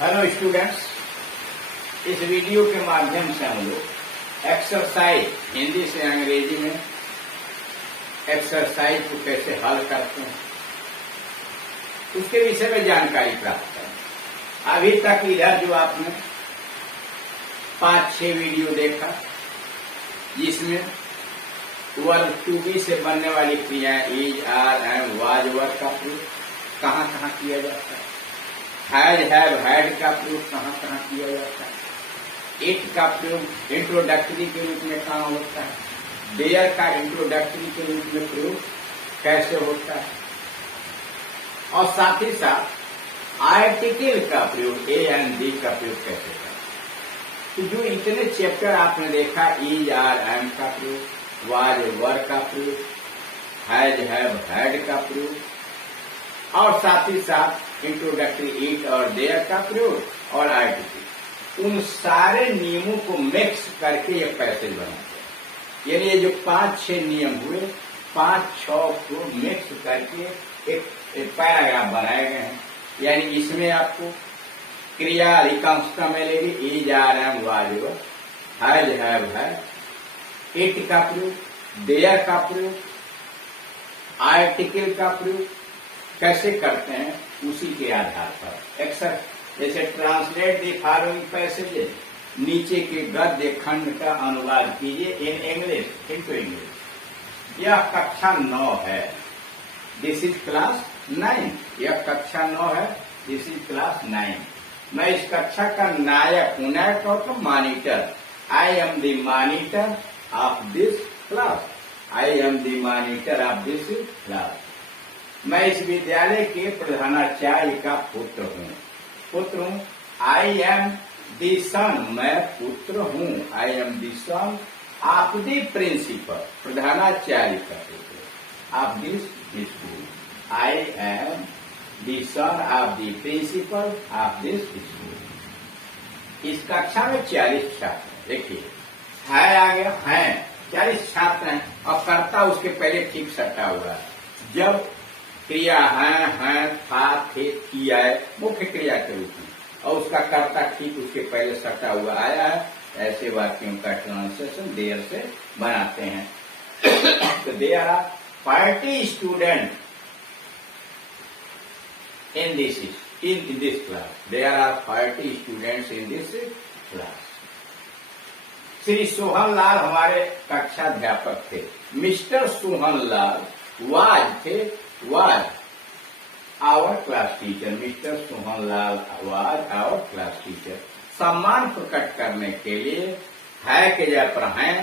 Hello students, इस video के माध्यम से हम लोग एक्सरसाइज हिंदी से अंग्रेजी में एक्सरसाइज को कैसे हल करते हैं उसके विषय में जानकारी प्राप्त करें। अभी तक इधर जो आपने 5-6 वीडियो देखा जिसमें वर्ब टू बी से बनने वाली क्रियाएं इज, आर, एम, वाज, वर का प्रयोग कहाँ कहाँ किया जाता है, हैज, हैव, हैड का प्रयोग कहाँ कहाँ किया जाता है, इट का प्रयोग इंट्रोडक्टरी के रूप में कहाँ होता है, देयर का इंट्रोडक्टरी के रूप में प्रयोग कैसे होता है, और साथ ही साथ आर्टिकल का प्रयोग ए एंड डी का प्रयोग कैसे करते हैं। तो जो इतने चैप्टर आपने देखा इज, आर, एम का प्रयोग, वाज, वर का प्रयोग, हैज, हैव, हैड का प्रयोग और साथ ही साथ इंट्रोडक्टरी इट और देयर का प्रयोग और आर्टिकल, उन सारे नियमों को मिक्स करके ये पैसेज बनाते हैं। यानी ये जो 5-6 नियम हुए, 5-6 को मिक्स करके एक पैराग्राफ बनाए गए हैं। यानी इसमें आपको क्रिया अधिकांशता मिलेगी is, are, am, was, were, has, have, had, it का प्रयोग, देयर का प्रयोग, आर्टिकल का प्रयोग कैसे करते हैं उसी के आधार पर एक्सर जैसे ट्रांसलेट द फॉलोइंग पैसेजेस, नीचे के गद्य खंड का अनुवाद कीजिए इन इंग्लिश इनटू इंग्लिश। यह कक्षा 9 है, दिस इज क्लास 9। यह कक्षा 9 है, दिस इज क्लास 9। मैं इस कक्षा का नायक हूं, नायक और monitor. I am the monitor of this class, I am the monitor of this class. मैं इस विद्यालय के प्रधानाचार्य का पुत्र हूँ। आई एम द सन, मैं पुत्र हूँ। I am the son of the principal, प्रधानाचार्य का पुत्र of this school. I am the son of the principal of this school. इस कक्षा में 40 छात्र, देखिए है आ गया, है 40 छात्र हैं और कर्ता उसके पहले ठीक सटा हुआ है। जब क्रिया है, था, थे, किया है मुख्य क्रिया के रूप में और उसका कर्ता ठीक उसके पहले सटा हुआ आया है, ऐसे वाक्यों का ट्रांसलेशन देयर से बनाते हैं। तो there are 40 student in this class. There are 40 students in this class. Shri Sohan Lal हमारे कक्षाध्यापक थे। Mister Sohan Lal was our class teacher. Mr. Sohanlal was our class teacher. सम्मान प्रकट करने के लिए है के जगह पर हैं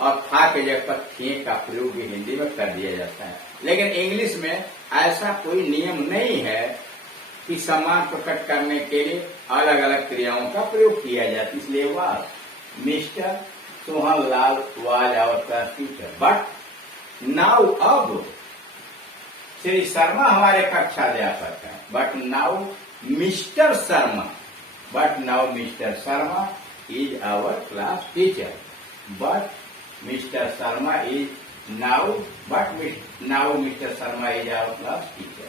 और था के जगह पर थे का प्रयोग भी हिंदी में कर दिया जाता है। लेकिन इंग्लिश में ऐसा कोई नियम नहीं है कि सम्मान प्रकट करने के लिए अलग अलग क्रियाओं का प्रयोग किया जाता, इसलिए was mister Sohanlal was our class teacher. But now अब श्री शर्मा हमारे कक्षाध्यापक हैं। But now mister Sharma is our class teacher. But mister Sharma is now mister Sharma is our class teacher.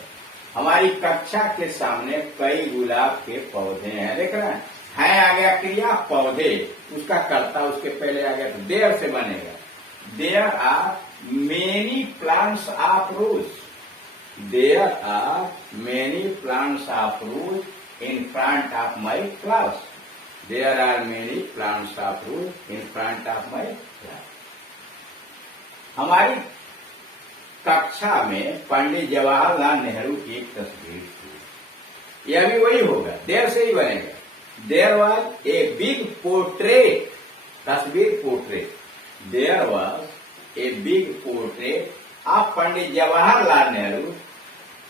हमारी कक्षा के सामने कई गुलाब के पौधे हैं, देख रहे हैं, है आ गया क्रिया, पौधे उसका कर्ता उसके पहले आ गया तो देयर से बनेगा। There are many plants of rose. There are many plants of rose in front of my class. There are many plants of rose in front of my class. हमारी कक्षा में पंडित जवाहरलाल नेहरू की एक तस्वीर थी। यह भी वही होगा, देर से ही बनेगा। There was a big portrait, तस्वीर portrait. There was a big portrait of Pandit Jawaharlal Nehru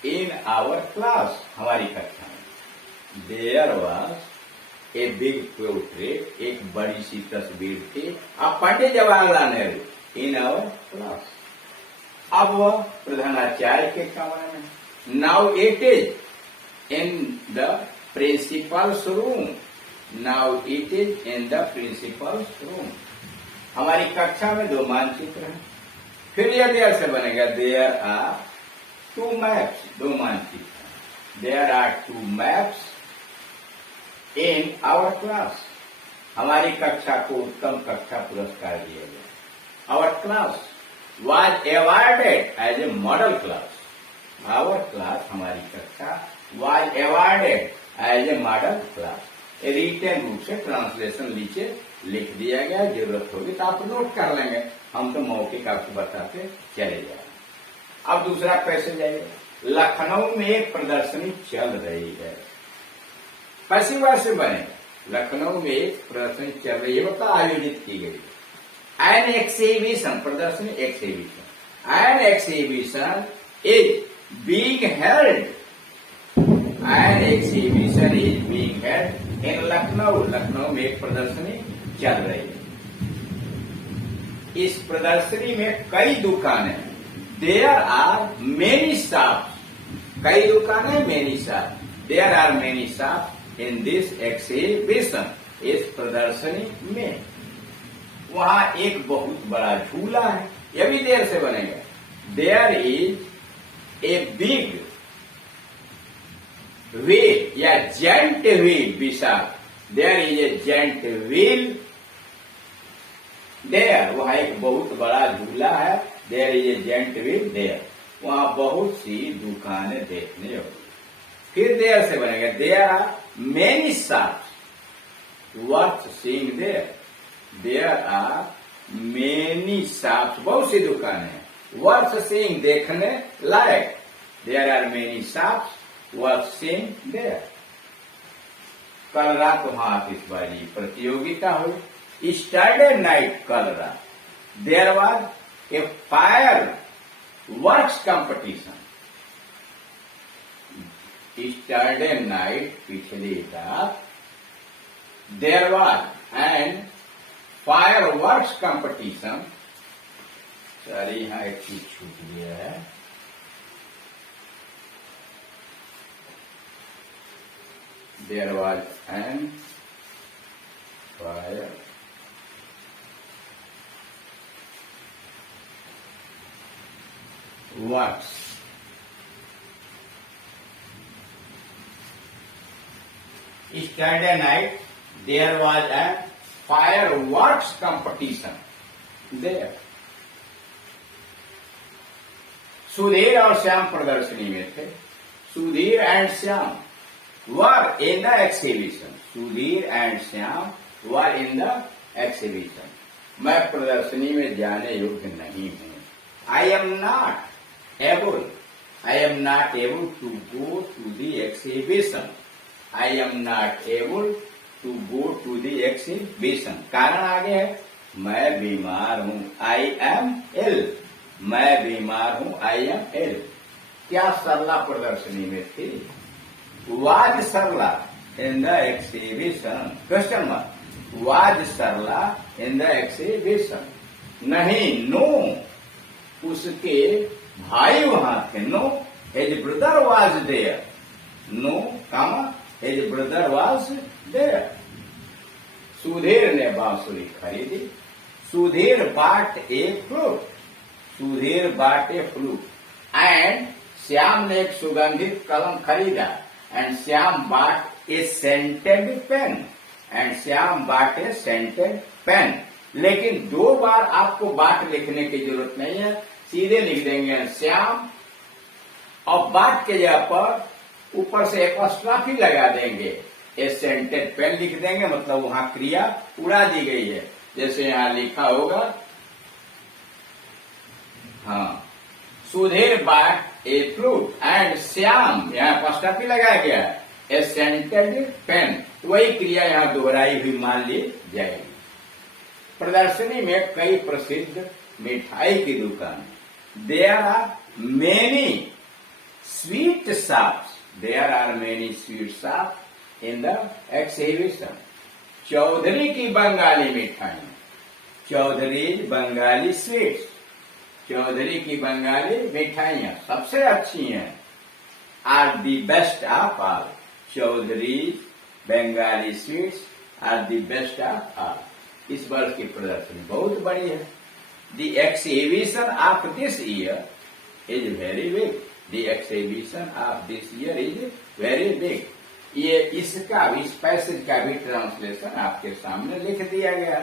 in our class, हमारी कक्षा में। There was a big portrait, एक बड़ी सी तस्वीर थी अब Pandit Jawaharlal Nehru in our class. अब वह प्रधानाचार्य के कमरे में। Now it is in the principal's room. Now it is in the principal's room. हमारी कक्षा में 2 मानचित्र हैं। फिर यह देयर से बनेगा। देयर आर 2 मैप्स, 2 मानचित्र। There are 2 maps in our class, हमारी कक्षा को उत्तम कक्षा पुरस्कार दिया गया। Our class was awarded as a model class, our class हमारी कक्षा was awarded as a model class. Written रूप से ट्रांसलेशन नीचे लिख दिया गया, जरूरत होगी तो आप नोट कर लेंगे, हम तो मौखिक आपको बताते चले जाए। अब दूसरा पैसेज है, लखनऊ में एक प्रदर्शनी चल रही है। पैसिव वॉइस से बने, लखनऊ में एक प्रदर्शनी चल रही है, मतलब आयोजित की गई। एन एक्सिबिशन, प्रदर्शनी exhibition, an exhibition is being held, an exhibition is being held in Lucknow, Lucknow में एक प्रदर्शनी चल रही है। इस प्रदर्शनी में कई दुकानें, देयर आर मेनी शॉप्स, कई दुकानें, many shop, there are many shop in this exhibition, इस प्रदर्शनी में। वहां एक बहुत बड़ा झूला है, यह भी देर से बनेगा। There is a big wheel या जेंट व्हील, विशाल, there is a giant wheel there, वहां एक बहुत बड़ा झूला है। There is a giant wheel there, वहां बहुत सी दुकानें देखने होगी। फिर देयर से बनेगा, there are many shops worth seeing there, there are many shops, बहुत सी दुकानें, वर्थ सीइंग, देखने लायक, there are many shops worth seeing there. कल रात वहां आतिशबाजी प्रतियोगिता हुई, स्टैंडे नाइट, कल रात there was a fireworks competition, yesterday night पिछली रात, there was an fireworks competition. Sorry, यहां एक चीज छूट गया है, there was an fire works Saturday night, there was a fireworks competition there. Sudhir और श्याम प्रदर्शनी में थे। Sudhir and Shyam were in the exhibition. Sudhir and Shyam were in the exhibition. मैं प्रदर्शनी में जाने योग्य नहीं हूं। I am not able to go to the exhibition. I am not able to go to the exhibition. कारण आगे है, मैं बीमार हूं। I am ill. मैं बीमार हूं। I am ill. क्या सरला प्रदर्शनी में थी? Was Sarla in the exhibition? Question mark. Was Sarla in the exhibition? नहीं, no. उसके भाई वहां थे। No, his brother was there. No, comma, his brother was there. Sudhir ने बांसुरी खरीदी। Sudhir bought a flute. Sudhir bought a flute. And Shyam ने एक सुगंधित कलम खरीदा। And Shyam bought a scented pen. And Shyam bought a scented pen. लेकिन दो बार आपको बाट लिखने की जरूरत नहीं है, सीधे लिख देंगे श्याम और बाट के जगह पर ऊपर से एक एपॉस्ट्रॉफी लगा देंगे। ए सेंटेड पेन लिख देंगे, मतलब वहां क्रिया उड़ा दी गई है। जैसे यहां लिखा होगा, हाँ, सुधीर बाट ए फ्लूट एंड श्याम, यहाँ एपॉस्ट्रॉफी लगाया गया है, ए सेंटेड पेन, वही क्रिया यहां दोहराई हुई मान ली जाएगी। प्रदर्शनी में कई प्रसिद्ध मिठाई की दुकान। There are many sweet shops. There are many sweet shops in the exhibition. Chaudhary की बंगाली मिठाई। चौधरी बंगाली स्वीट्स। चौधरी की बंगाली मिठाइयां सबसे अच्छी हैं। Are the best of all. Chaudhary Bengali sweets are the best of all. इस वर्ष की प्रदर्शनी बहुत बड़ी है। The exhibition of this year is very big. The exhibition of this year is very big. ये इसका भी, इस पैसेज का भी ट्रांसलेशन आपके सामने लिख दिया गया।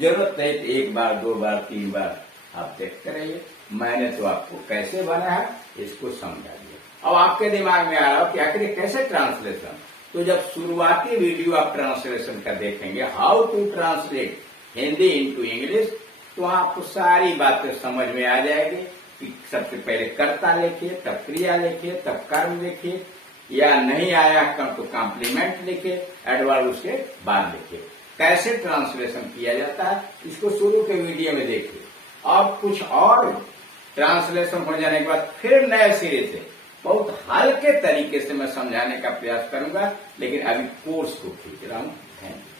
जरूरत है तो एक बार, दो बार, तीन बार आप देखते रहिए। मैंने तो आपको कैसे बना है इसको समझा दिया। अब आपके दिमाग में आ रहा हो कि आखिर कैसे ट्रांसलेशन, तो जब शुरुआती वीडियो आप ट्रांसलेशन का देखेंगे, how to translate Hindi into English, तो आपको सारी बातें समझ में आ जाएगी कि सबसे पहले कर्ता लिखिए, तब क्रिया लिखिए, तब कर्म लिखिए, या नहीं आया कर्म तो कॉम्प्लीमेंट लिखिए, एडवर्ब उसके बाद लिखिए। कैसे ट्रांसलेशन किया जाता है इसको शुरू के वीडियो में देखिए। अब कुछ और ट्रांसलेशन हो जाने के बाद फिर नए सिरे से बहुत हल्के तरीके से मैं समझाने का प्रयास करूंगा, लेकिन अभी कोर्स को खींच रहा हूं। Thank you.